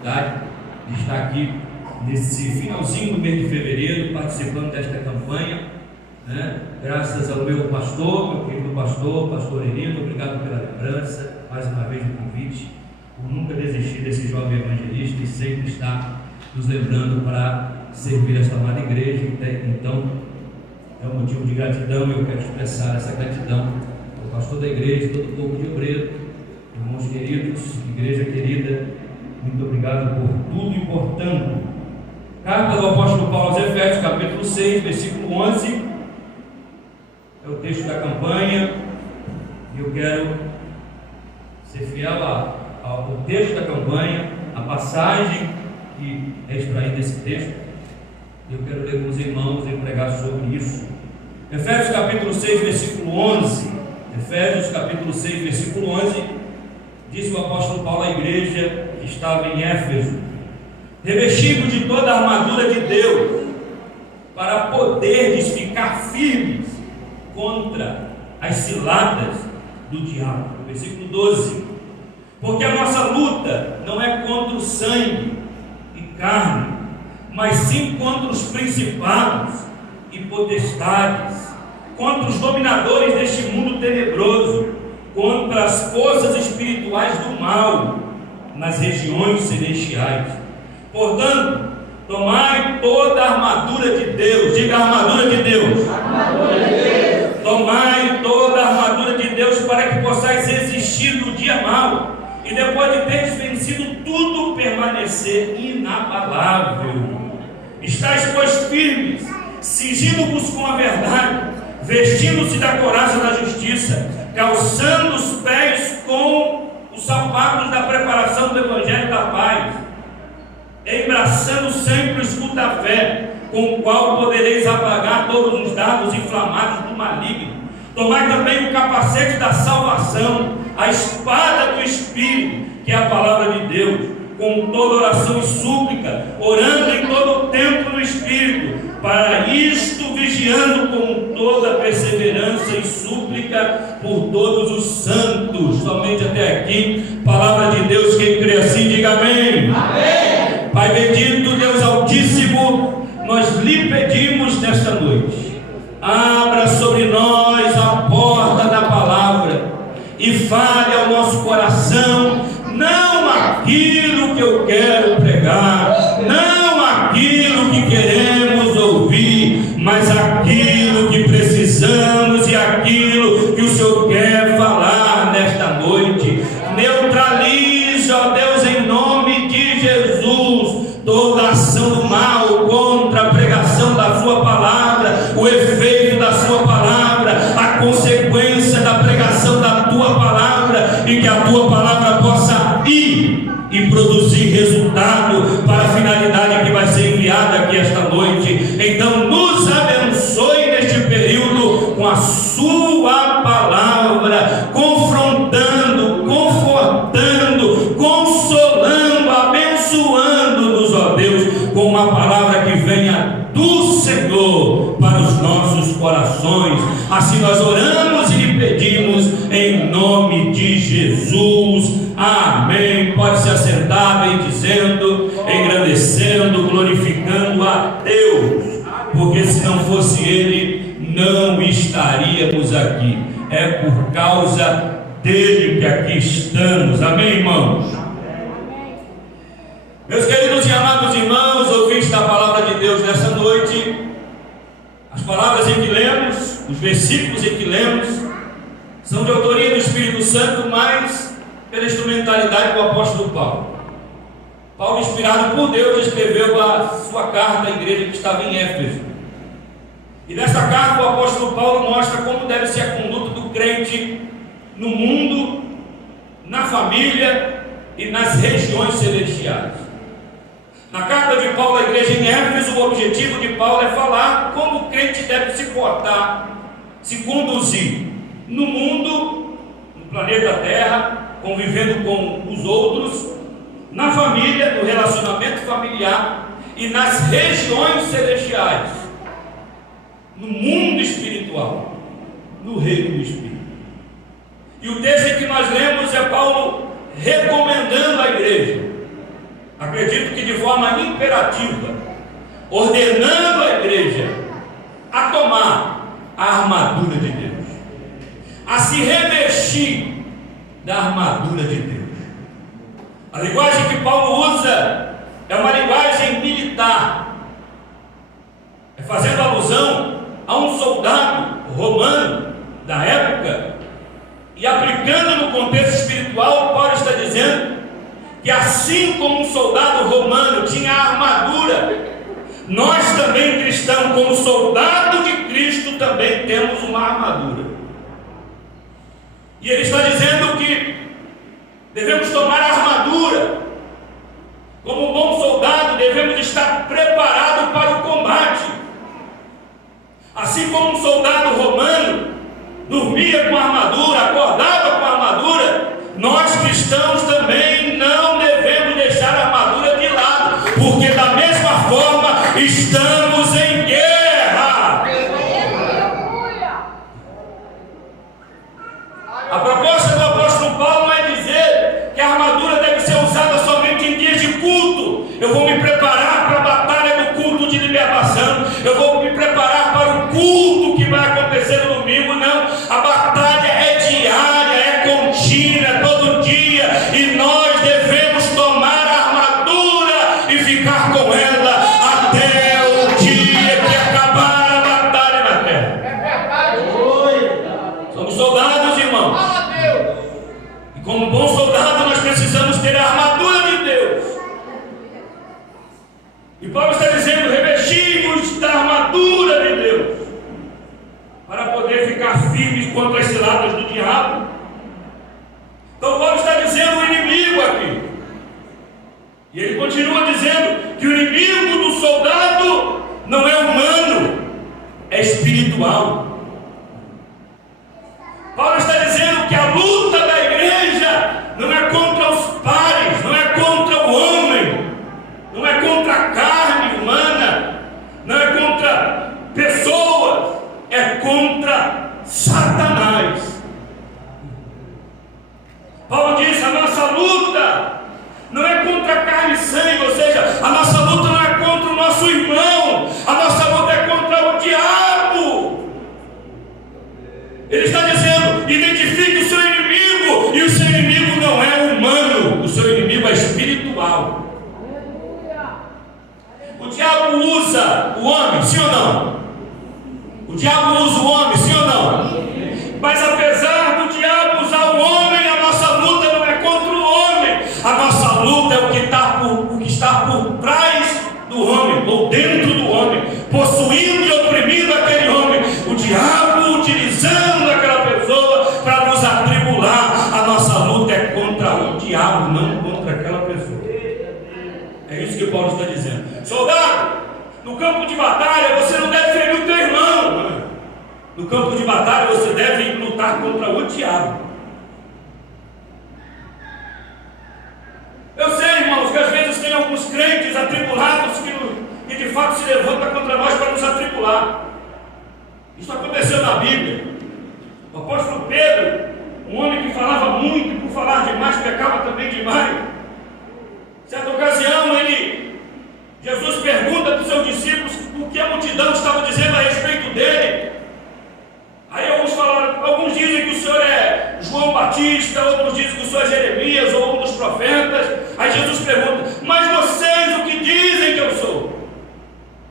oportunidade de estar aqui nesse finalzinho do mês de fevereiro, participando desta campanha, né? Graças ao meu pastor, meu querido pastor Herino, obrigado pela lembrança, mais uma vez o convite, por nunca desistir desse jovem evangelista e sempre estar nos lembrando para servir esta amada igreja. Então, é um motivo de gratidão e eu quero expressar essa gratidão ao pastor da igreja, todo o povo de Obreiro, irmãos queridos, igreja querida, muito obrigado por tudo e por tanto. Carta do apóstolo Paulo aos Efésios, capítulo 6, versículo 11, é o texto da campanha, e eu quero ser fiel ao texto da campanha, a passagem que é extraída desse texto. Eu quero ler com os irmãos e pregar sobre isso. Efésios capítulo 6, versículo 11. Efésios capítulo 6, versículo 11. Disse o apóstolo Paulo à igreja que estava em Éfeso: revestido de toda a armadura de Deus, para poderdes ficar firmes contra as ciladas do diabo. Versículo 12. Porque a nossa luta não é contra o sangue e carne, mas sim contra os principados e potestades, contra os dominadores deste mundo tenebroso, contra as forças espirituais do mal nas regiões celestiais. Portanto, tomai toda a armadura de Deus. Diga: a armadura de Deus. Armadura de Deus. Tomai toda a armadura de Deus, para que possais resistir no dia mau, e depois de teres vencido tudo, permanecer inabalável. Estais, pois, firmes, cingindo-vos com a verdade, vestindo-se da couraça da justiça, calçando os pés com os sapatos da preparação do evangelho da paz, embraçando sempre o escudo da fé, com o qual podereis apagar todos os dardos inflamados do maligno. Tomai também o capacete da salvação, a espada do Espírito, que é a palavra de Deus, com toda oração e súplica, orando em todo o tempo no Espírito, para isto vigiando com toda perseverança e súplica por todos os santos. Somente até aqui, palavra de Deus. Quem crê assim, diga amém. Amém. Pai bendito, Deus Altíssimo, nós lhe pedimos nesta noite, abra sobre nós a porta da palavra e fale ao nosso coração, não aquilo que eu quero pregar, não aquilo que queremos ouvir, mas aquilo que precisamos e aquilo que o Senhor quer falar nesta noite. Neutralize, ó Deus, em nome de Jesus, toda ação do mal contra a pregação da sua palavra, o efeito da sua palavra, a consequência da pregação da tua palavra, e que a tua palavra possa ir e produzir resultado para a finalidade que vai ser enviada aqui esta noite. Então nos abençoe neste período com a sua palavra, confrontando, confortando, consolando, abençoando-nos, ó Deus, com uma palavra que venha do Senhor para os nossos corações. Assim nós oramos e lhe pedimos em nome de Jesus. Amém. Pode se assentar, bendizendo, engrandecendo, glorificando a Deus, porque se não fosse Ele, não estaríamos aqui. É por causa dele que aqui estamos. Amém, irmãos? Meus queridos e amados irmãos, ouvintes da palavra de Deus nessa noite, as palavras em que lemos, os versículos em que lemos, são de autoria do Espírito Santo, mas pela instrumentalidade do apóstolo Paulo. Paulo, inspirado por Deus, escreveu a sua carta à igreja que estava em Éfeso. E nessa carta o apóstolo Paulo mostra como deve ser a conduta do crente no mundo, na família e nas regiões celestiais. Na carta de Paulo à igreja em Éfeso, o objetivo de Paulo é falar como o crente deve se portar, se conduzir no mundo, no planeta Terra, convivendo com os outros, na família, no relacionamento familiar e nas regiões celestiais, no mundo espiritual, no reino do Espírito. E o texto que nós lemos é Paulo recomendando à igreja, a acredito que de forma imperativa, ordenando a igreja a tomar a armadura de Deus, a se revestir da armadura de Deus. A linguagem que Paulo usa é uma linguagem militar, é fazendo alusão a um soldado romano da época, e aplicando no contexto espiritual, Paulo está dizendo que assim como um soldado romano tinha a armadura, nós também cristãos, como soldado de Cristo, também temos uma armadura. E ele está dizendo que devemos tomar a armadura. Como um bom soldado, devemos estar preparados para o combate. Assim como um soldado romano dormia com a armadura, acordava com a armadura, nós cristãos também não devemos deixar a armadura de lado, porque da mesma forma estamos em guerra. A proposta do apóstolo Paulo é dizer que a armadura deve ser usada somente em dias de culto. Eu vou me preparar para a batalha do culto de libertação, eu vou me preparar para o culto que vai acontecer no domingo. Não, a batalha é diária, é contínua, é todo dia, e nós devemos tomar a armadura e ficar com ela até o dia que acabar a batalha na terra. Somos soldados, irmãos, e como bom soldado nós precisamos ter a armadura de Deus. E Paulo está dizendo: revestimos da armadura de Deus, para poder ficar firmes contra as ciladas do diabo. Então Paulo está dizendo o inimigo aqui, e ele continua dizendo que o inimigo do soldado não é humano, é espiritual. Paulo está dizendo que a luta da igreja não é contra os pares, não é contra o homem, não é contra a carne humana, não é contra pessoas, é contra Satanás. Paulo diz: a nossa luta não é contra carne e sangue, ou seja, a nossa luta não é contra o nosso irmão, a nossa luta é contra o diabo. Ele está dizendo: identifique o seu inimigo, e o seu inimigo não é humano, o seu inimigo é espiritual. O diabo usa o homem, sim ou não? O diabo usa o homem, sim ou não? Mas apesar do diabo usar o homem, a nossa luta não é contra o homem. A nossa luta é o que está por trás do homem, ou dentro do homem, possuindo e oprimindo aquele homem. O diabo utilizando aquela pessoa para nos atribular. A nossa luta é contra o diabo, não contra aquela pessoa. É isso que Paulo está dizendo. Soldado, no campo de batalha você não deve ferir o teu irmão. No campo de batalha você deve lutar contra o diabo. Eu sei, irmãos, que às vezes tem alguns crentes atribulados que de fato se levantam contra nós para nos atribular. Isso aconteceu na Bíblia. O apóstolo Pedro, um homem que falava muito e por falar demais pecava também demais. Certa ocasião Jesus pergunta para os seus discípulos o que a multidão estava dizendo a respeito dele. Aí alguns dizem que o Senhor é João Batista, outros dizem que o Senhor é Jeremias ou um dos profetas. Aí Jesus pergunta: mas vocês o que dizem que eu sou?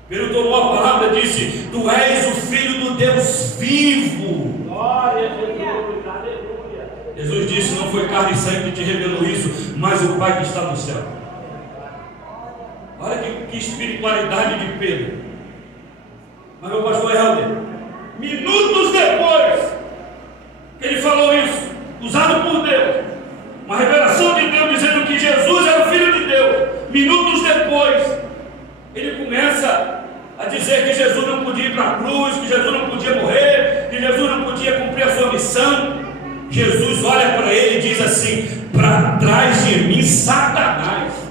Pedro tomou a palavra e disse: tu és o Filho do Deus vivo. Glória a Jesus, aleluia. Jesus disse: não foi carne e sangue que te revelou isso, mas o Pai que está no céu. Olha que espiritualidade de Pedro. Mas meu pastor Helder, minutos depois que ele falou isso, usado por Deus, uma revelação de Deus dizendo que Jesus era o Filho de Deus, minutos depois ele começa a dizer que Jesus não podia ir para a cruz, que Jesus não podia morrer, que Jesus não podia cumprir a sua missão. Jesus olha para ele e diz assim: para trás de mim, Satanás.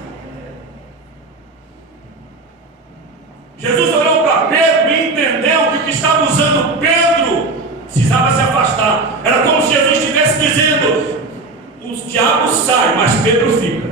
Jesus olhou para Pedro e entendeu que o que estava usando Pedro precisava se afastar. Era como se Jesus estivesse dizendo: o diabo sai, mas Pedro fica.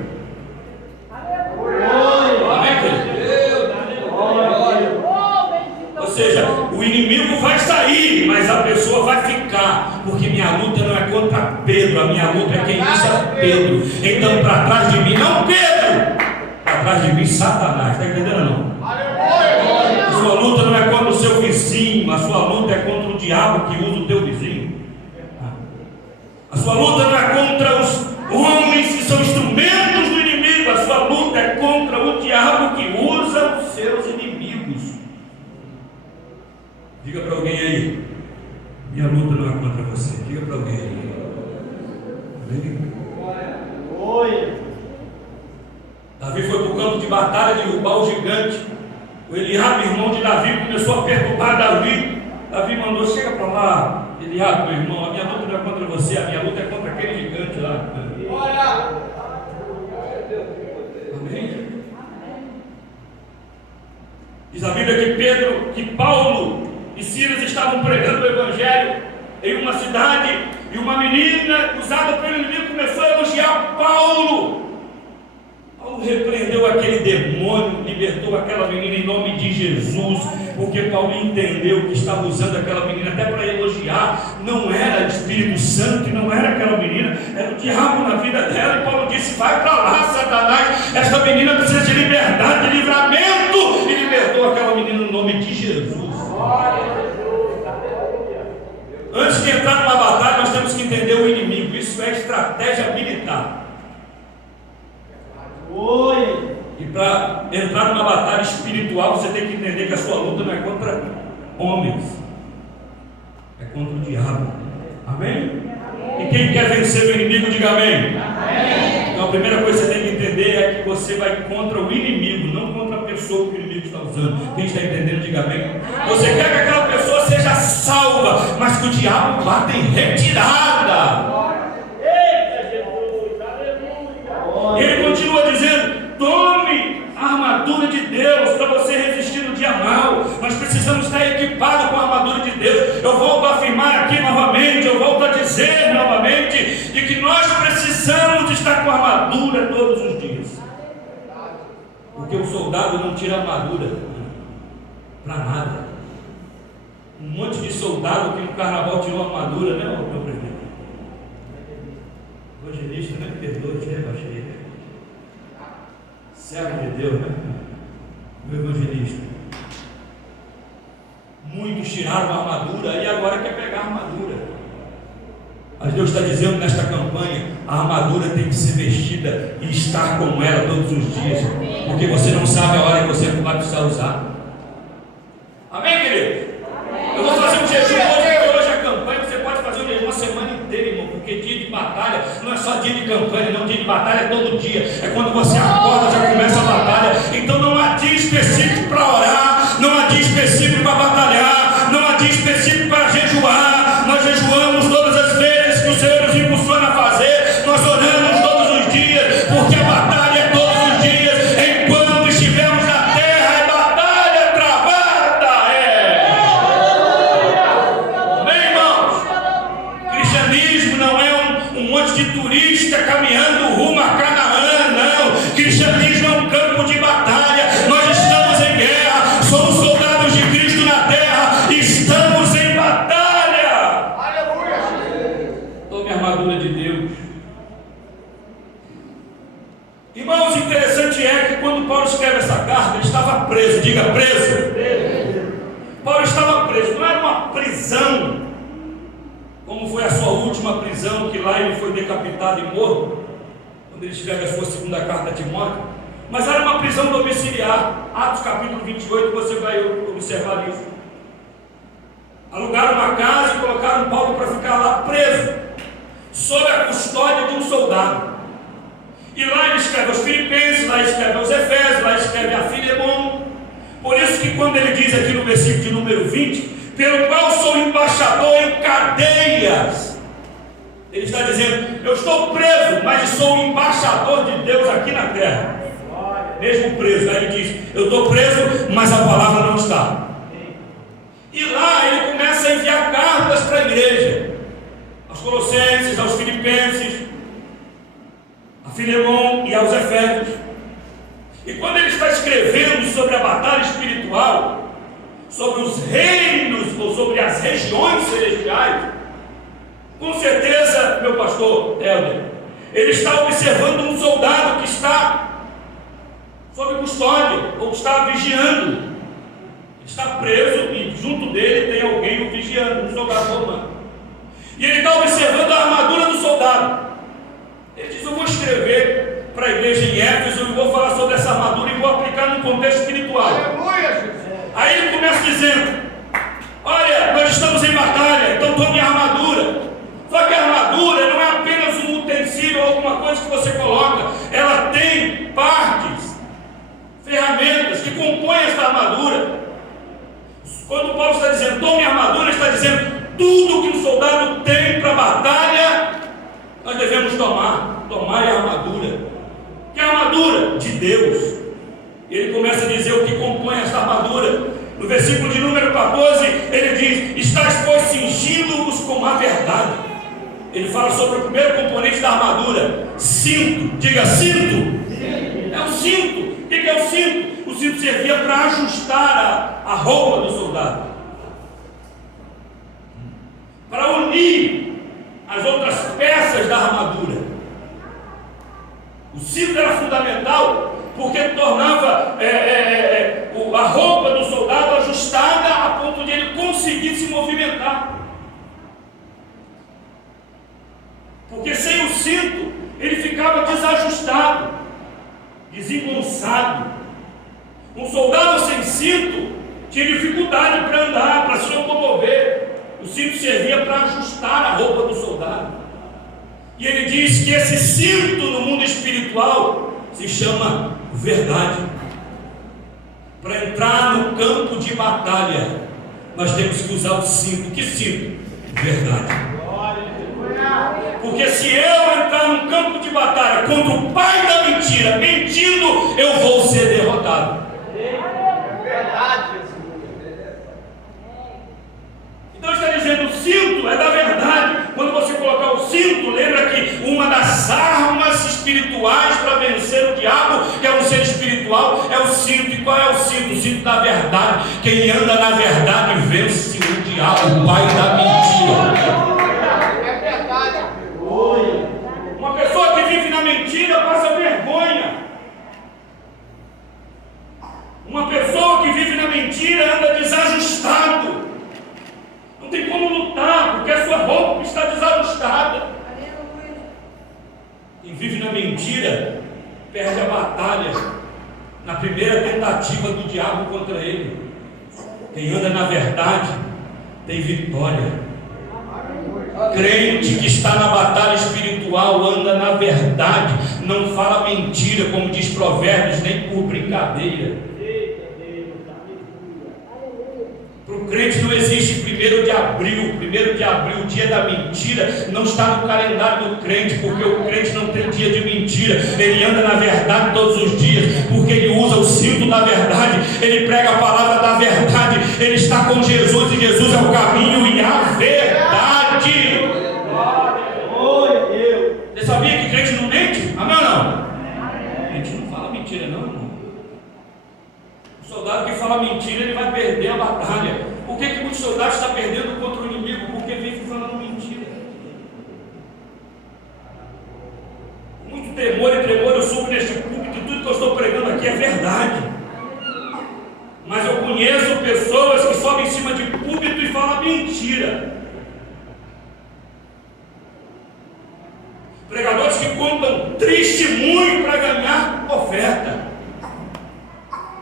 Então, para trás de mim, não Pedro, para trás de mim, Satanás. Está entendendo ou não? A sua luta não é contra o seu vizinho, a sua luta é contra o diabo que usa o teu vizinho. A sua luta não é contra os homens que são instrumentos do inimigo, a sua luta é contra o diabo que usa os seus inimigos. Diga para alguém aí, minha luta não é contra você. Diga para alguém aí. Davi foi para o campo de batalha derrubar o gigante. O Eliabe, irmão de Davi, começou a perturbar Davi. Davi mandou: chega para lá, Eliabe, meu irmão, a minha luta não é contra você, a minha luta é contra aquele gigante lá. Amém? Diz a Bíblia que Paulo e Silas estavam pregando o Evangelho em uma cidade, e uma menina usada pelo inimigo começou a elogiar Paulo. Paulo repreendeu aquele demônio, libertou aquela menina em nome de Jesus, porque Paulo entendeu que estava usando aquela menina até para elogiar. Não era Espírito Santo e não era aquela menina, era o diabo na vida dela. E Paulo disse: vai para lá, Satanás, esta menina precisa de liberdade, de livramento, e libertou aquela menina no nome de Jesus. Antes de entrar numa batalha, nós temos que entender o inimigo. Isso é estratégia militar. E para entrar numa batalha espiritual, você tem que entender que a sua luta não é contra homens, é contra o diabo. Amém? E quem quer vencer o inimigo, diga amém. Então a primeira coisa que você tem que entender é que você vai contra o inimigo, não contra a pessoa que o inimigo está usando. Quem está entendendo, diga amém. Você quer que aquela pessoa seja salva, mas que o diabo bata em retirada. Ele continua dizendo: tome a armadura de Deus para você resistir no dia mau. Nós precisamos estar equipados com a armadura de Deus. Eu volto a afirmar aqui novamente, eu volto a dizer novamente, de que nós precisamos estar com a armadura todos os dias. Porque o soldado não tira a armadura para nada. Um monte de soldado que no carnaval tirou a armadura, né, meu presidente? Evangelista, né? Perdoe, né, baixei. Servo de Deus, né? Meu evangelista. Muitos tiraram a armadura e agora quer pegar a armadura. Mas Deus está dizendo nesta campanha: a armadura tem que ser vestida e estar com ela todos os dias, porque você não sabe a hora que você não vai precisar usar. Amém, querido? Eu vou fazer um jejum hoje, porque hoje é campanha. Você pode fazer um jejum uma semana inteira, irmão, porque dia de batalha não é só dia de campanha, não. Dia de batalha é todo dia. É quando você acorda, já começa a batalha. Então não há dia específico para orar, não há dia específico para batalhar, não há dia específico para jejuar. Nós jejuamos todas as vezes que o Senhor nos impulsiona a fazer. Nós oramos todos os dias, porque a batalha é todos os dias. Enquanto estivermos na terra, é batalha travada. Bem, irmãos, cristianismo não é um monte de turista caminhando rumo a Canaã, não. Cristianismo é um campo de batalha. Nós estamos em guerra, somos soldados de Cristo na terra, estamos em batalha. Tome a armadura de Deus. Irmãos, interessante é que quando Paulo escreve essa carta, ele estava preso. Diga, preso. Paulo estava preso, não era uma prisão como foi a sua última prisão, que lá ele foi decapitado e morto, quando ele escreve a sua segunda carta a Timóteo, mas era uma prisão domiciliar. Atos capítulo 28, você vai observar isso. Alugaram uma casa e colocaram Paulo para ficar lá preso, sob a custódia de um soldado. E lá ele escreve aos Filipenses, lá escreve aos Efésios, lá escreve a Filemon. Por isso que quando ele diz aqui no versículo de número 20, pelo qual sou embaixador em cadeias, ele está dizendo: eu estou preso, mas sou embaixador de Deus aqui na terra, mesmo preso. Aí ele diz: eu estou preso, mas a palavra não está. E lá ele começa a enviar cartas para a igreja, aos Colossenses, aos Filipenses, a Filemon e aos Efésios. E quando ele está escrevendo sobre a batalha espiritual, sobre os reinos ou sobre as regiões celestiais, com certeza, meu pastor Helder, Ele está observando um soldado que está sob custódia, ou está vigiando. Ele está preso e junto dele tem alguém o vigiando, um soldado romano. E ele está observando a armadura do soldado. Ele diz: eu vou escrever para a igreja em Éfeso e vou falar sobre essa armadura e vou aplicar no contexto espiritual. Aleluia, Jesus. Aí ele começa dizendo: olha, nós estamos em batalha, então tome a armadura. Só que a armadura não é apenas um utensílio ou alguma coisa que você coloca, ela tem partes, ferramentas que compõem essa armadura. Quando Paulo está dizendo tome a armadura, ele está dizendo tudo que um soldado tem para a batalha, nós devemos tomar a armadura. Que é a armadura de Deus. Ele começa a dizer o que compõe essa armadura. No versículo de número 14, ele diz: estáis, pois, cingindo-vos com a verdade. Ele fala sobre o primeiro componente da armadura, cinto. Diga cinto. É o cinto. O que é o cinto? O cinto servia para ajustar a roupa do soldado, para unir as outras peças da armadura. O cinto era fundamental porque tornava a roupa do soldado ajustada a ponto de ele conseguir se movimentar. Porque sem o cinto ele ficava desajustado, desengonçado. Um soldado sem cinto tinha dificuldade para andar, para se locomover. O cinto servia para ajustar a roupa do soldado. E ele diz que esse cinto no mundo espiritual se chama verdade. Para entrar no campo de batalha, nós temos que usar o cinto. Que cinto? Verdade. Porque se eu entrar no campo de batalha contra o pai da mentira, mentindo, eu vou ser derrotado. É verdade, Jesus. Então está dizendo, o cinto é da verdade. Quando você colocar o cinto, lembra que uma das armas espirituais para vencer o diabo, que é um ser espiritual, é o cinto. E qual é o cinto? O cinto da verdade. Quem anda na verdade vence o diabo, o pai da mentira. É verdade. Uma pessoa que vive na mentira passa vergonha. Uma pessoa que vive na mentira anda desajustado. Não tem como lutar, porque a sua roupa está desajustada. Quem vive na mentira perde a batalha na primeira tentativa do diabo contra ele. Quem anda na verdade tem vitória. Crente que está na batalha espiritual anda na verdade, não fala mentira, como diz Provérbios, nem por brincadeira. Para o crente não existe 1º de abril. 1º de abril, o dia da mentira, não está no calendário do crente, porque o crente não tem dia de mentira. Ele anda na verdade todos os dias, porque ele usa o cinto da verdade, ele prega a palavra da verdade, ele está com Jesus e Jesus é o caminho e a verdade. Você sabia que crente não mente? Amém ou não? A gente não fala mentira não, irmão. O soldado que fala mentira, ele vai perder a batalha. Por que muitos soldados estão perdendo contra o inimigo? Porque vivem falando mentira. Muito temor e tremor eu subo neste púlpito, tudo que eu estou pregando aqui é verdade. Mas eu conheço pessoas que sobem em cima de púlpito e falam mentira. Pregadores que contam testemunho para ganhar oferta,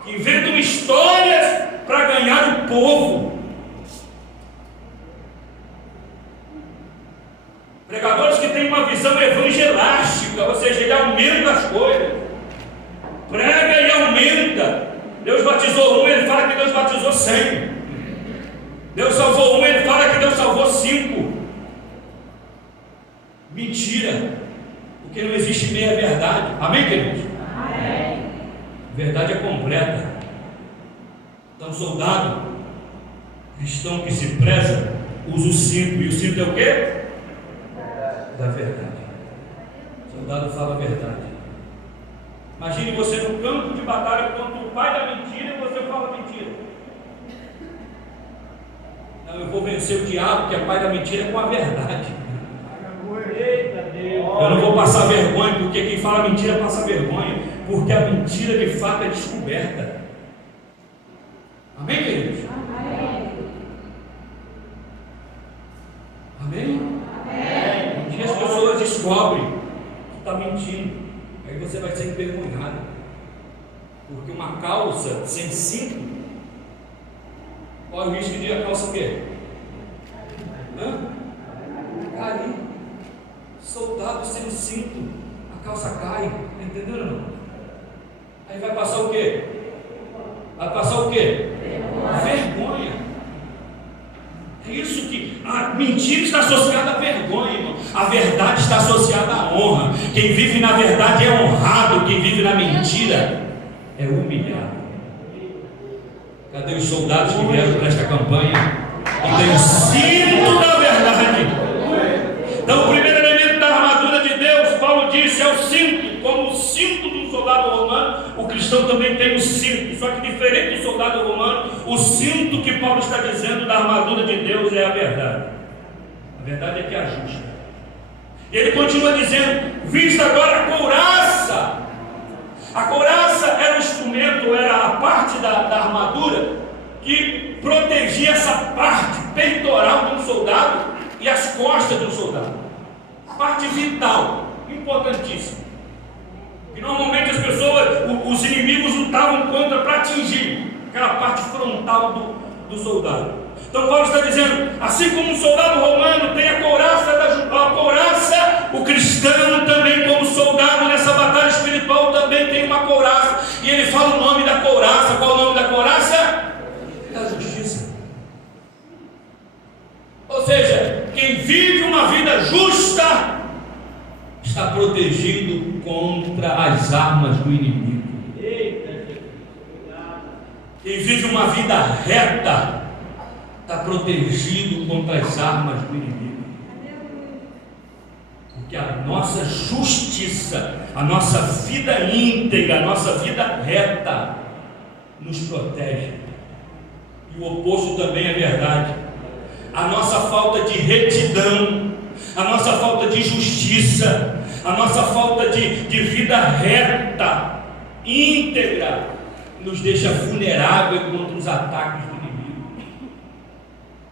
que inventam histórias para ganhar o povo. Pregadores que têm uma visão evangelástica, ou seja, ele aumenta as coisas, prega e aumenta. Deus batizou um, ele fala que Deus batizou 100. Deus salvou um, ele fala que Deus salvou 5. Mentira, porque não existe meia verdade. Amém, queridos? Amém. Verdade é completa. Então, soldado cristão que se preza usa o cinto, e o cinto é o quê? Da verdade. O soldado fala a verdade. Imagine você no campo de batalha contra o pai da mentira e você fala mentira. Não, eu vou vencer o diabo, que é pai da mentira, com a verdade. Eita Deus. Eu não vou passar vergonha, porque quem fala mentira passa vergonha, porque a mentira de fato é descoberta. Amém, queridos? Amém? Um dia as pessoas descobrem que está mentindo, aí você vai ser envergonhado, porque uma calça sem cinto, qual é o risco de a calça o quê? Cair. Soldado sem cinto, a calça cai, entenderam não? Aí vai passar o quê? Vai passar o quê? Vergonha. É isso que a mentira está associada à vergonha, irmão. A verdade está associada à honra. Quem vive na verdade é honrado, quem vive na mentira é humilhado. Cadê os soldados que vieram para esta campanha? E tem o cinto da verdade. Então o primeiro elemento da armadura de Deus, Paulo disse, é o cinto. Como o cinto de um soldado romano, o cristão também tem o cinto. Só que diferente do soldado romano, o cinto que Paulo está dizendo da armadura de Deus é a verdade. A verdade é que ajusta. Ele continua dizendo, vista agora a couraça. A couraça era o instrumento, era a parte da armadura que protegia essa parte peitoral de um soldado e as costas do soldado. Parte vital, importantíssima. E normalmente as pessoas, os inimigos lutavam contra para atingir aquela parte frontal do soldado. Então Paulo está dizendo, assim como um soldado romano tem a couraça, o cristão também como soldado nessa batalha espiritual também tem uma couraça. E ele fala o nome da couraça. Qual é o nome da couraça? Da justiça. Ou seja, quem vive uma vida justa está protegido contra as armas do inimigo. Quem vive uma vida reta está protegido contra as armas do inimigo. Porque a nossa justiça, a nossa vida íntegra, a nossa vida reta nos protege. E o oposto também é verdade. A nossa falta de retidão, a nossa falta de justiça, a nossa falta de vida reta, íntegra, nos deixa vulnerável contra os ataques do inimigo.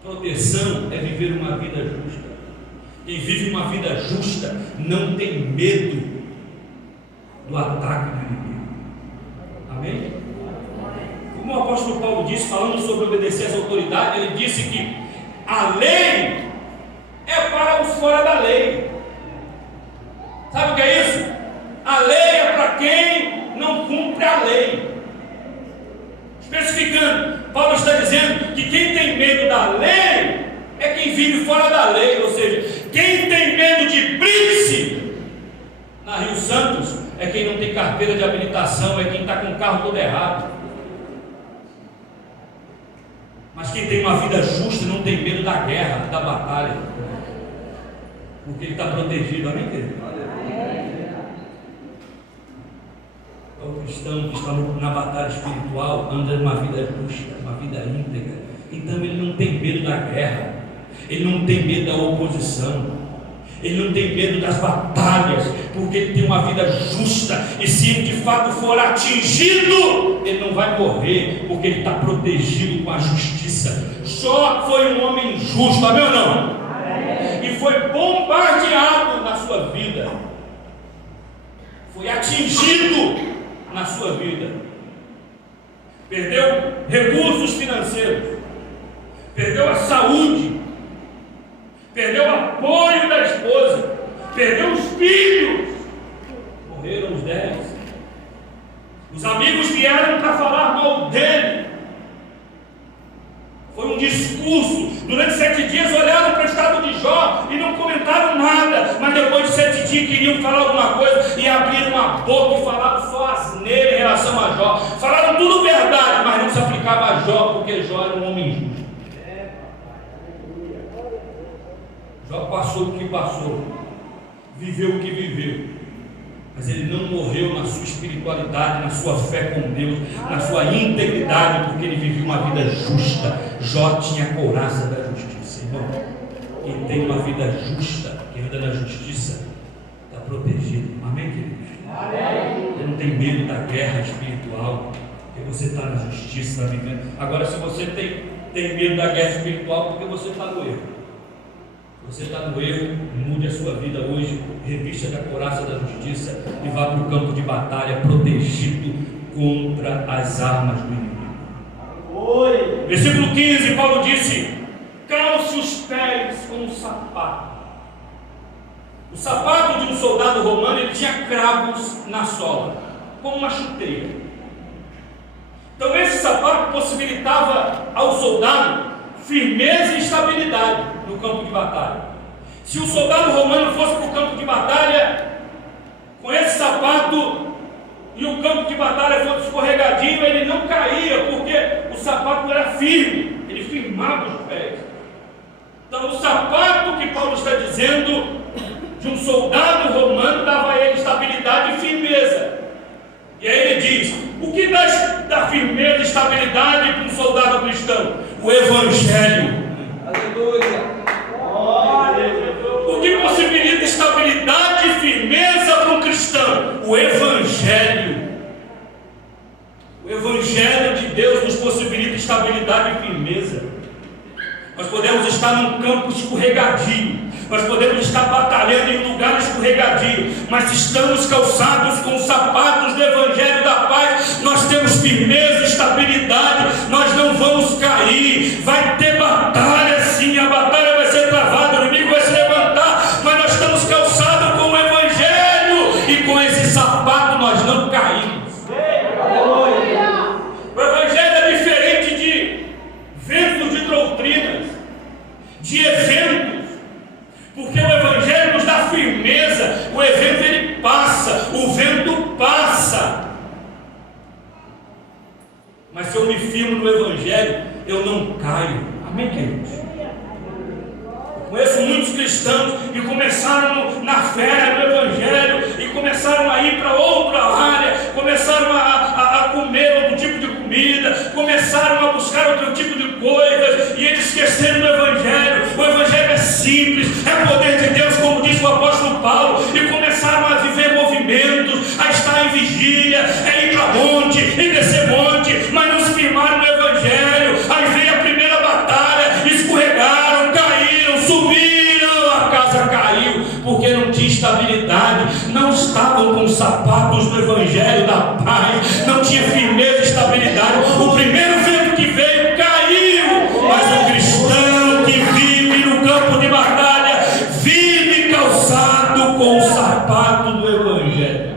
Proteção é viver uma vida justa. Quem vive uma vida justa não tem medo do ataque do inimigo. Amém? Como o apóstolo Paulo disse, falando sobre obedecer às autoridades, ele disse que a lei é para os fora da lei. Sabe o que é isso? A lei é para quem não cumpre a lei. Especificando, Paulo está dizendo que quem tem medo da lei é quem vive fora da lei. Ou seja, quem tem medo de blitz na Rio Santos é quem não tem carteira de habilitação, é quem está com o carro todo errado. Mas quem tem uma vida justa não tem medo da guerra, da batalha, porque ele está protegido. Amém, querido? É o cristão que está na batalha espiritual, anda numa vida justa, uma vida íntegra. Então ele não tem medo da guerra, ele não tem medo da oposição, ele não tem medo das batalhas, porque ele tem uma vida justa. E se ele de fato for atingido, ele não vai morrer, porque ele está protegido com a justiça. Jó foi um homem justo, amém ou não? E foi bombardeado na sua vida, foi atingido na sua vida, perdeu recursos financeiros, perdeu a saúde, perdeu o apoio da esposa, perdeu os filhos, morreram os 10. Os amigos vieram para falar mal dele. Foi um discurso. Durante 7 dias olharam para o estado de Jó e não comentaram nada, mas depois de 7 dias queriam falar alguma coisa e abriram a boca e falaram só asneira em relação a Jó. Falaram tudo verdade, mas não se aplicava a Jó, porque Jó era um homem justo. Jó passou o que passou, viveu o que viveu, mas ele não morreu na sua espiritualidade, na sua fé com Deus, na sua integridade, porque ele viveu uma vida justa. Jó tinha a couraça da justiça. Irmão, quem tem uma vida justa, quem anda na justiça, está protegido. Amém, queridos? Você não tem medo da guerra espiritual, porque você está na justiça, está vivendo. Agora, se você tem medo da guerra espiritual, porque você está no erro. Você está no erro, mude a sua vida hoje, revista da couraça da justiça e vá para o campo de batalha protegido contra as armas do inimigo. Versículo 15, Paulo disse: calce os pés com um sapato. O sapato de um soldado romano, ele tinha cravos na sola, como uma chuteira. Então esse sapato possibilitava ao soldado firmeza e estabilidade no campo de batalha. Se o soldado romano fosse para o campo de batalha com esse sapato e o campo de batalha fosse escorregadio, ele não caía, porque o sapato era firme, ele firmava os pés. Então o sapato que Paulo está dizendo de um soldado romano dava a ele estabilidade e firmeza. E aí ele diz: o que dá firmeza e estabilidade para um soldado cristão? O Evangelho. Aleluia. O que possibilita estabilidade e firmeza para um cristão? O Evangelho. O Evangelho de Deus nos possibilita estabilidade e firmeza. Nós podemos estar num campo escorregadio, nós podemos estar batalhando em um lugar escorregadio, mas se estamos calçados com os sapatos do Evangelho da Paz, nós temos firmeza, estabilidade, nós não vamos cair. Vai ter batalha sim, a batalha vai ser travada, o inimigo vai se levantar, mas nós estamos calçados com o Evangelho, e com esse sapato nós não caímos. O Evangelho é diferente de ventos de doutrinas, de eventos, porque o Evangelho nos dá firmeza. O evento ele passa, o vento passa, mas se eu me firmo no Evangelho, eu não caio. Amém, queridos? Conheço muitos cristãos que começaram na fé do Evangelho e começaram a ir para outra área, começaram a comer outro tipo de comida, começaram a buscar outro tipo de coisas, e eles esqueceram do Evangelho. O Evangelho é simples, é poder de Deus, como disse o apóstolo Paulo, e começaram a viver movimentos, a estar em vigília, é ir para monte, e descer monte, mas não se firmaram no Evangelho. Aí veio a primeira batalha, escorregaram, caíram, subiram, a casa caiu, porque não tinha estabilidade, não estavam com sapatos do Evangelho da Paz, não tinha firmeza e estabilidade. O primeiro vento que veio caiu, mas o cristão que vive no campo de batalha vive calçado com o sapato do Evangelho.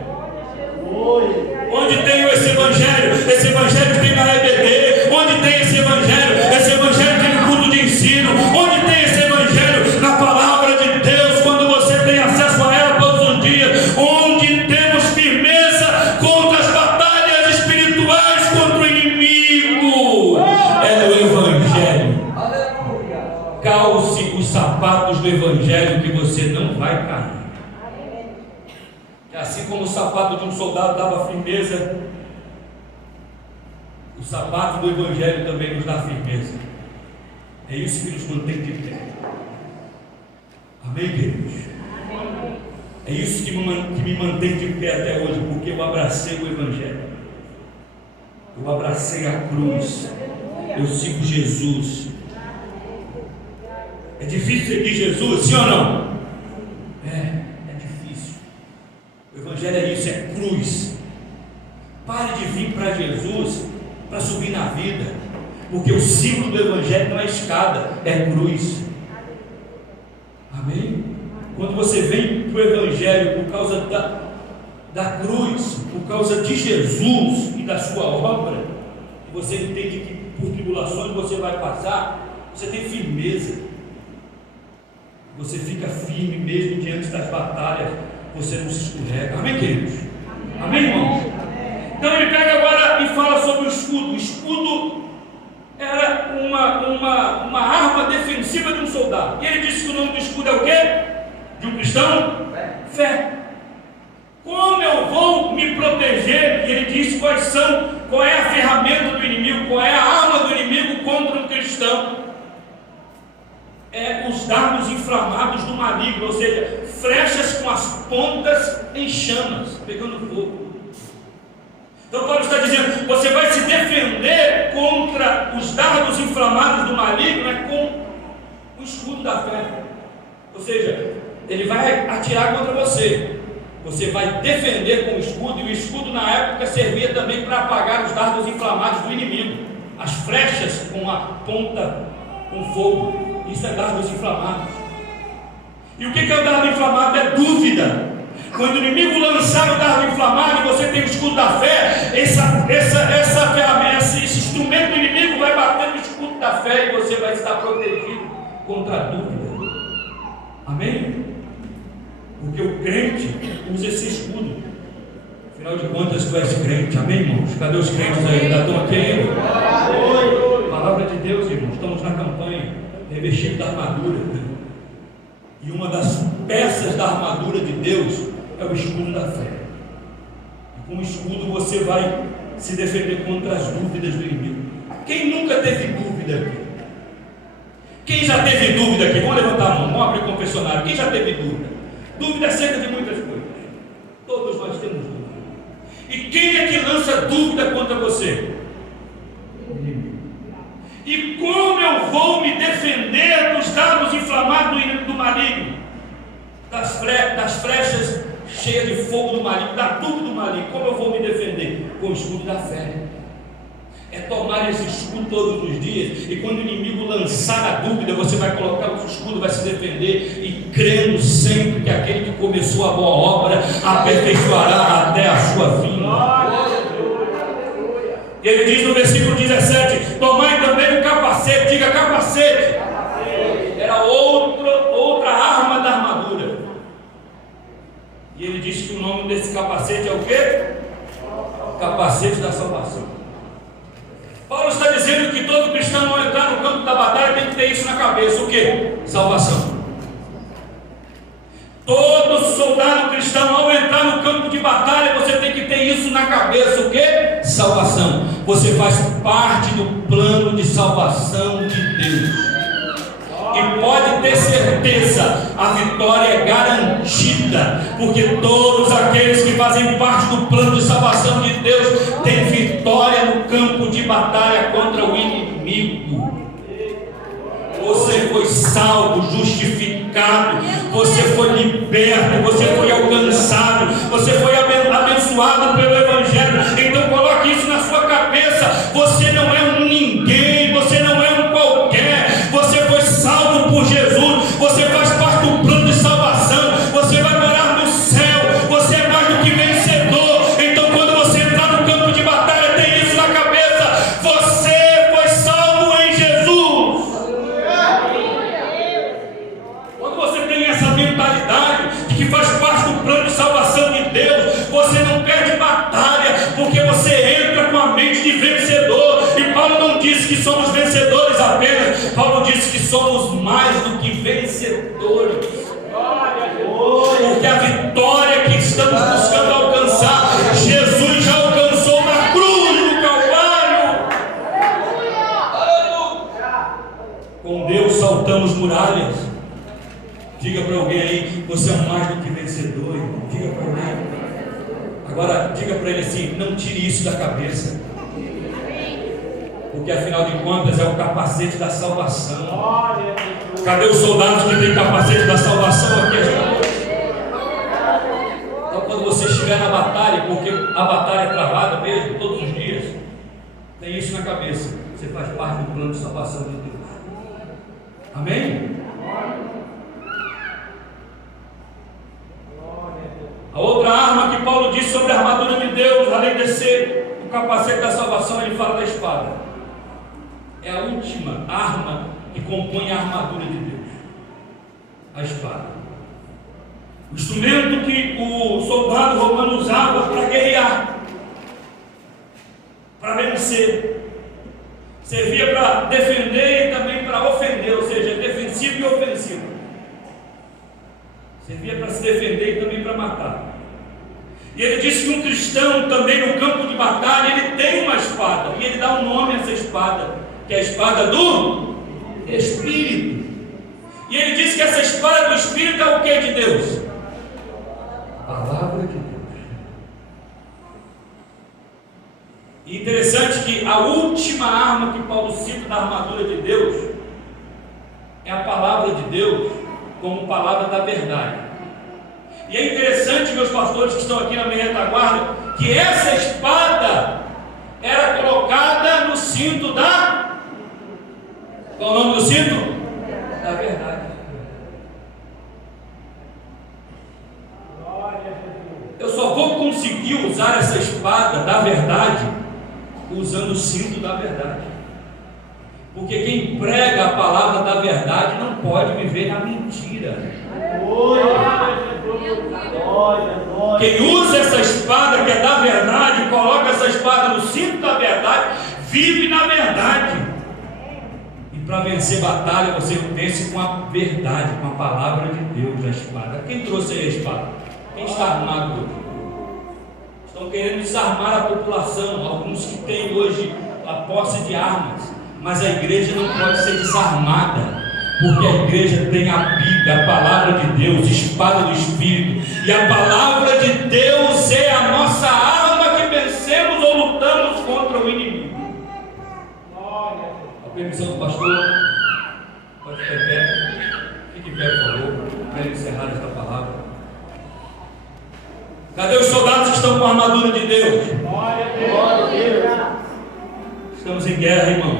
Onde tem esse Evangelho? Esse Evangelho tem na EBD. Onde tem esse Evangelho? Esse Evangelho tem no culto de ensino. Onde tem esse Evangelho? Na palavra de Deus, quando você tem acesso a ela todos os dias. Onde temos firmeza contra as batalhas espirituais, contra o inimigo, é no Evangelho. Calce os sapatos do Evangelho, que você não vai cair. Assim como o sapato de um soldado dava firmeza, o sapato do Evangelho também nos dá firmeza. É isso que nos mantém de pé. Amém, queridos? É isso que me mantém de pé até hoje, porque eu abracei o Evangelho, eu abracei a cruz, eu sigo Jesus. É difícil seguir Jesus, sim ou não? É difícil. O Evangelho é isso, é cruz. Pare de vir para Jesus para subir na vida, porque o símbolo do Evangelho não é escada, é cruz. Amém? Quando você vem para o Evangelho por causa da cruz, por causa de Jesus e da sua obra, você entende que por tribulações você vai passar, você tem firmeza, você fica firme mesmo diante das batalhas, você não se escorrega. Amém, queridos? Amém, irmãos? Então ele pega agora e fala sobre o escudo. O escudo era uma arma defensiva de um soldado. E ele disse que o nome do escudo é o quê? De um cristão? Fé. Como eu vou me proteger? E ele disse qual é a ferramenta do inimigo, qual é a arma do inimigo contra um cristão. É os dardos inflamados do maligno, ou seja, flechas com as pontas em chamas, pegando fogo. Então Paulo está dizendo, você vai se defender contra os dardos inflamados do maligno, com o escudo da fé. Ou seja, ele vai atirar contra você. Você vai defender com o escudo, e o escudo na época servia também para apagar os dardos inflamados do inimigo. As flechas com a ponta com fogo, isso é dardos inflamados. E o que é o dardo inflamado? É dúvida. Quando o inimigo lançar o dardo inflamado e você tem o escudo da fé, essa ferramenta, esse instrumento do inimigo vai bater no escudo da fé e você vai estar protegido contra a dúvida. Amém? Porque o crente usa esse escudo. Afinal de contas, tu és crente. Amém, irmãos? Cadê os crentes aí? Ainda estão aqui ainda? Palavra de Deus, irmãos. Estamos na campanha, revestido da armadura. E uma das peças da armadura de Deus é o escudo da fé. E com o escudo você vai se defender contra as dúvidas do inimigo. Quem nunca teve dúvida aqui? Quem já teve dúvida aqui? Vamos levantar a mão, vamos abrir o confessionário. Quem já teve dúvida? Dúvida acerca de muitas coisas. Todos nós temos dúvida. E quem é que lança dúvida contra você? E como eu vou me defender dos dardos inflamados do maligno? Das flechas cheias de fogo do maligno, da dúvida do maligno. Como eu vou me defender? Com o escudo da fé. É tomar esse escudo todos os dias, e quando o inimigo lançar a dúvida, você vai colocar o escudo, vai se defender, e crendo sempre que aquele que começou a boa obra aperfeiçoará até a sua vinda. Ele diz no versículo 17: tomai também o capacete. Diga capacete. Era outra arma da armadura. E ele diz que o nome desse capacete é o quê? Capacete da salvação. Paulo está dizendo que todo cristão, ao entrar no campo da batalha, tem que ter isso na cabeça. O quê? Salvação. Todo soldado cristão, ao entrar no campo de batalha, você tem que ter isso na cabeça. O quê? Salvação. Você faz parte do plano de salvação de Deus. E pode ter certeza, a vitória é garantida, porque todos aqueles que fazem parte do plano de salvação de Deus têm vitória no campo de batalha contra o inimigo. Você foi salvo, justificado, você foi liberto, você foi alcançado, você foi abençoado pelo Evangelho. Então coloque isso na sua cabeça. Você não é um ninguém, você não é um qualquer, você foi salvo por Jesus, você faz parte do plano de salvação, você vai morar no céu, você é mais do que vencedor. Então quando você entrar no campo de batalha, tem isso na cabeça: você foi salvo em Jesus. Quando você tem essa mentalidade de que faz parte do plano de salvação de Deus, você não perde batalha, porque você entra com a mente de vencedor. E Paulo não disse que somos vencedores apenas, Paulo disse que somos mais do que vencedores. Porque a vitória que estamos buscando alcançar, Jesus já alcançou na cruz do Calvário. Com Deus saltamos muralhas. Diga para alguém aí: você é mais do que vencedor, irmão. Diga para alguém. Agora diga para ele assim: não tire isso da cabeça, porque afinal de contas é o capacete da salvação. Cadê os soldados que têm capacete da salvação aqui? Então quando você estiver na batalha, porque a batalha é travada mesmo, todos os dias, tem isso na cabeça: você faz parte do plano de salvação de Deus. Amém? A outra arma que Paulo diz sobre a armadura de Deus, além de ser o capacete da salvação, ele fala da espada. É a última arma que compõe a armadura de Deus, a espada. O instrumento que o soldado romano usava para guerrear, para vencer, servia para defender e também para ofender, ou seja, defensivo e ofensivo. Servia para se defender e também para matar. E ele disse que um cristão também no campo de batalha, ele tem uma espada, e ele dá um nome a essa espada, que é a espada do Espírito. E ele disse que essa espada do Espírito é o que de Deus? Interessante que a última arma que Paulo cita da armadura de Deus é a palavra de Deus como palavra da verdade. E é interessante, meus pastores que estão aqui na minha retaguarda, que essa espada era colocada no cinto da... Qual é o nome do cinto? Da verdade. Eu só vou conseguir usar essa espada da verdade usando o cinto da verdade. Porque quem prega a palavra da verdade não pode viver na mentira. Quem usa essa espada que é da verdade, coloca essa espada no cinto da verdade, vive na verdade. E para vencer batalha, você vence com a verdade, com a palavra de Deus, a espada. Quem trouxe aí a espada? Quem está armado hoje? Estão querendo desarmar a população, alguns que têm hoje a posse de armas, mas a igreja não pode ser desarmada, porque a igreja tem a Bíblia, a palavra de Deus, espada do Espírito, e a palavra de Deus é a nossa arma que vencemos ou lutamos contra o inimigo. A permissão do pastor, pode ficar em pé, fique em pé, por favor, para encerrar esta palavra. Cadê os soldados que estão com a armadura de Deus? Estamos em guerra, irmão.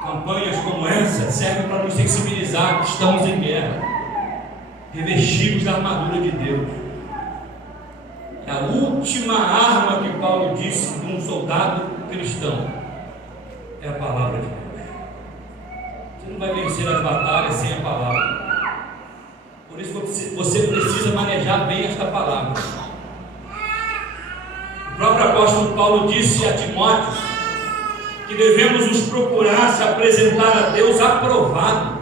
Campanhas como essa servem para nos sensibilizar que estamos em guerra, revestidos da armadura de Deus. É a última arma que Paulo disse de um soldado cristão é a palavra de Deus. Você não vai vencer as batalhas sem a palavra. Por isso você precisa manejar bem esta palavra. O próprio apóstolo Paulo disse a Timóteo que devemos nos procurar se apresentar a Deus aprovado,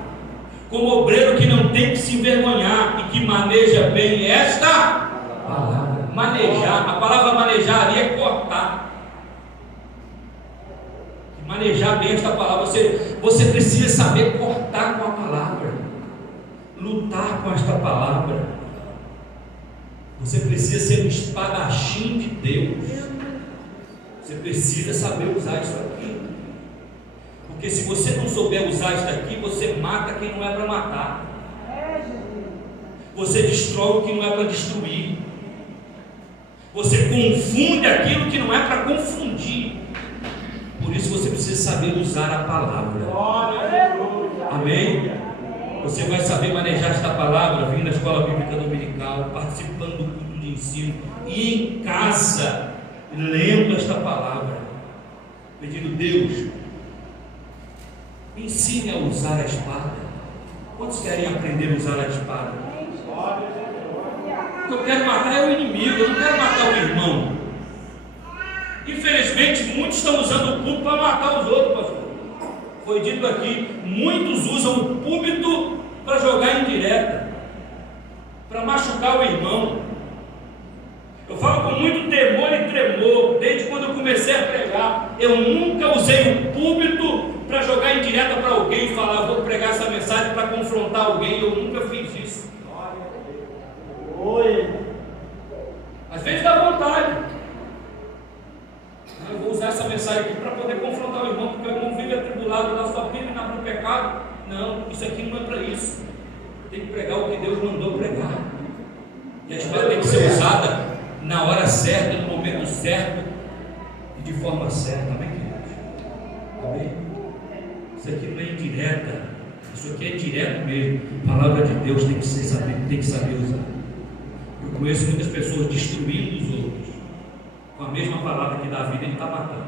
como obreiro que não tem que se envergonhar e que maneja bem esta palavra. Manejar, a palavra manejar ali é cortar. Manejar bem esta palavra, você precisa saber cortar com a palavra, lutar com esta palavra. Você precisa ser um espadachim de Deus. Você precisa saber usar isso aqui, porque se você não souber usar isso aqui, você mata quem não é para matar, você destrói o que não é para destruir, você confunde aquilo que não é para confundir. Por isso você precisa saber usar a palavra. Amém? Você vai saber manejar esta palavra vindo na escola bíblica dominical, participando do culto de ensino e em casa, lendo esta palavra, pedindo: Deus, me ensine a usar a espada. Quantos querem aprender a usar a espada? O que eu quero matar é o inimigo, eu não quero matar o irmão. Infelizmente, muitos estão usando o púlpito para matar os outros, pastor. Foi dito aqui, muitos usam o púlpito para jogar indireta, para machucar o irmão. Eu falo com muito temor e tremor, desde quando eu comecei a pregar. Eu nunca usei o púlpito para jogar indireta para alguém e falar: eu vou pregar essa mensagem para confrontar alguém. Eu nunca fiz isso. Às vezes dá vontade. Eu vou usar essa mensagem aqui para poder confrontar o irmão, porque o irmão vive atribulado na sua vida e no pecado. Não, isso aqui não é para isso. Tem que pregar o que Deus mandou pregar. E a espada tem que ser usada na hora certa, no momento certo e de forma certa. Amém, queridos? Amém? Isso aqui não é indireta, isso aqui é direto mesmo. A palavra de Deus tem que saber usar. Eu conheço muitas pessoas destruindo os outros com a mesma palavra que dá vida, ele está matando.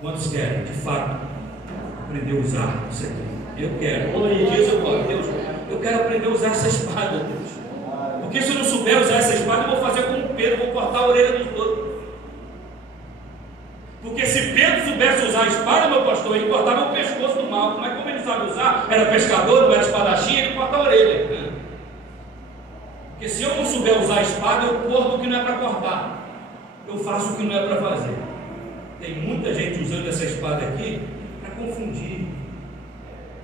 Quantos querem, de fato, aprender a usar isso aqui? Eu quero. Todo dia eu falo: Deus, eu quero aprender a usar essa espada, Deus. Porque se eu não souber usar essa espada, eu vou fazer como Pedro, vou cortar a orelha dos outros. Porque se Pedro soubesse usar a espada, meu pastor, ele cortava o pescoço do mal. Mas como ele sabe usar, era pescador, não era espadachim, ele corta a orelha. Porque se eu não souber usar a espada, eu corto o que não é para cortar. Eu faço o que não é para fazer. Tem muita gente usando essa espada aqui para confundir.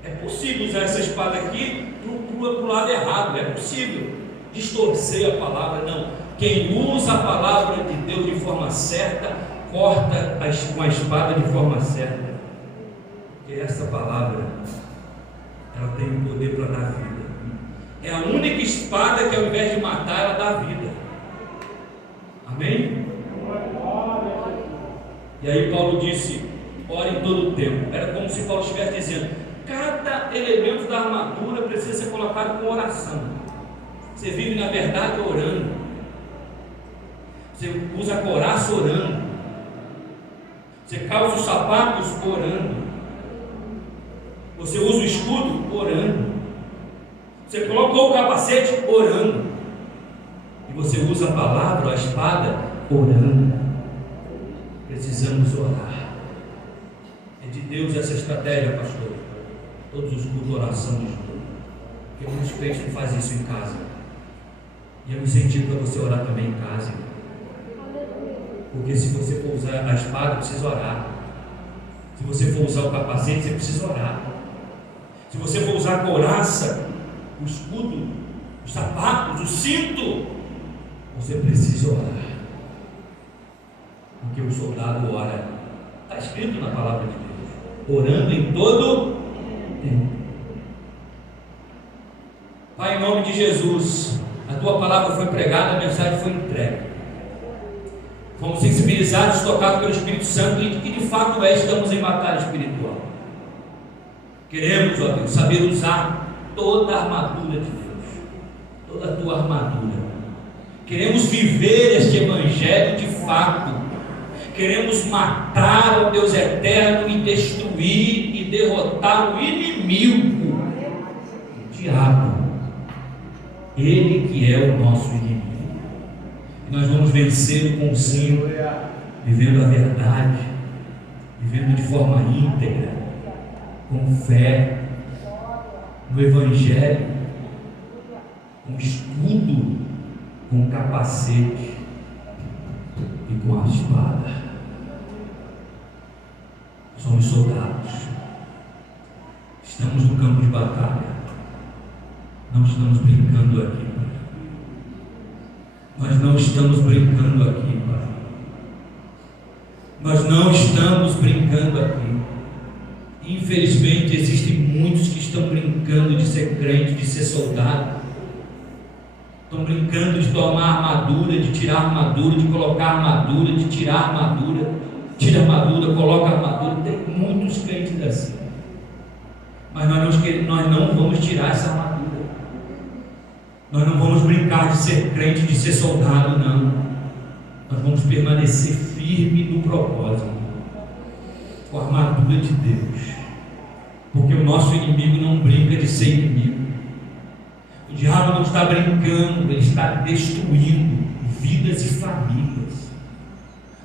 É possível usar essa espada aqui para o lado errado. É possível distorcer a palavra. Não. Quem usa a palavra de Deus de forma certa, corta com a espada de forma certa. Porque essa palavra, ela tem o poder para dar vida. É a única espada que, ao invés de matar, ela dá vida. Amém? E aí Paulo disse: ore em todo o tempo. Era como se Paulo estivesse dizendo: cada elemento da armadura precisa ser colocado com oração. Você vive na verdade orando. Você usa a couraça orando. Você calça os sapatos orando. Você usa o escudo orando. Você colocou o capacete orando. E você usa a palavra, a espada, orando. Precisamos orar. É de Deus essa estratégia, pastor. Todos os cultos, oração de tudo. Porque muitos crentes não fazem isso em casa. E eu incentivo para você orar também em casa. Porque se você for usar a espada, precisa orar. Se você for usar o capacete, você precisa orar. Se você for usar a couraça, o escudo, os sapatos, o cinto, você precisa orar. Porque o soldado ora. Está escrito na palavra de Deus: orando em todo tempo. Pai, em nome de Jesus, a tua palavra foi pregada, a mensagem foi entregue. Fomos sensibilizados, tocados pelo Espírito Santo, e que de fato estamos em batalha espiritual. Queremos, ó Deus, saber usar toda a armadura de Deus, toda a tua armadura. Queremos viver este evangelho de fato. Queremos matar o Deus eterno e destruir e derrotar o inimigo, o diabo. Ele que é o nosso inimigo. E nós vamos vencê-lo com o Senhor, vivendo a verdade, vivendo de forma íntegra, com fé, no Evangelho, com escudo, com capacete e com a espada. Somos soldados, estamos no campo de batalha, não estamos brincando aqui, Pai. Nós não estamos brincando aqui, Pai. Nós não estamos brincando aqui. Infelizmente existem muitos que estão brincando de ser crente, de ser soldado. Estão brincando de tomar armadura, de tirar armadura, de colocar armadura, de tirar armadura. Tira armadura, coloca armadura. Tem muitos crentes assim. Mas nós não vamos tirar essa armadura. Nós não vamos brincar de ser crente, de ser soldado, não. Nós vamos permanecer firme no propósito, com a armadura de Deus. Porque o nosso inimigo não brinca de ser inimigo. O diabo não está brincando, ele está destruindo vidas e famílias.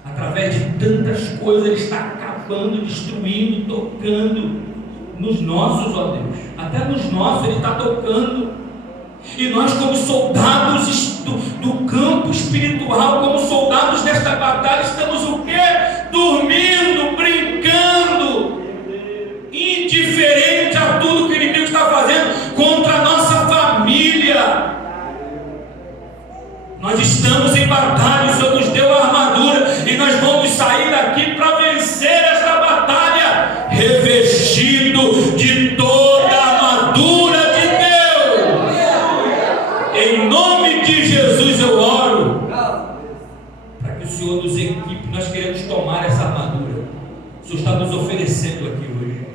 Através de tantas coisas, ele está acabando, destruindo, tocando nos nossos, ó Deus. Até nos nossos ele está tocando. E nós, como soldados do campo espiritual, como soldados desta batalha, estamos o quê? Dormindo, brincando, indiferente a tudo que o inimigo está fazendo contra a nossa família. Nós estamos em batalha, o Senhor nos deu a armadura, e nós vamos sair daqui para vencer esta batalha, revestido de toda a armadura de Deus. Em nome de Jesus eu oro, para que o Senhor nos equipe. Nós queremos tomar essa armadura. O Senhor está nos oferecendo aqui hoje.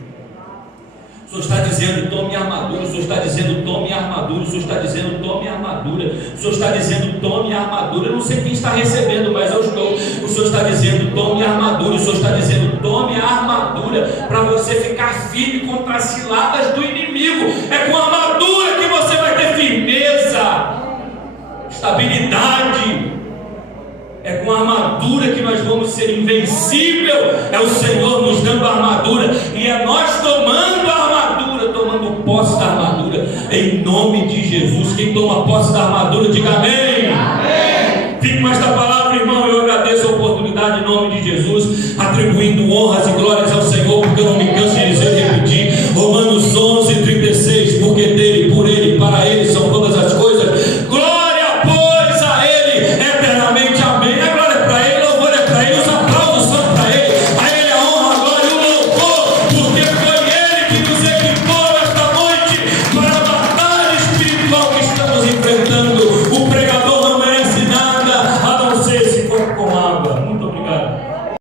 O Senhor está dizendo: tome a armadura. O Senhor está dizendo: tome a armadura. O Senhor está dizendo: tome a armadura. O Senhor está dizendo: tome a armadura. Eu não sei quem está recebendo, mas eu estou. O Senhor está dizendo: tome a armadura. O Senhor está dizendo: tome a armadura, para você ficar firme contra as ciladas do inimigo. É com a armadura que você vai ter firmeza, estabilidade. É com a armadura que nós vamos ser invencível. É o Senhor nos dando a armadura, e é nós tomando a armadura, tomando posse da armadura, em nome de Jesus. Quem toma posse da armadura, diga amém. Amém. Fique com esta palavra, irmão. Eu agradeço a oportunidade em nome de Jesus, atribuindo honras e glórias ao Senhor, porque eu não me canso de dizer e repetir. Romanos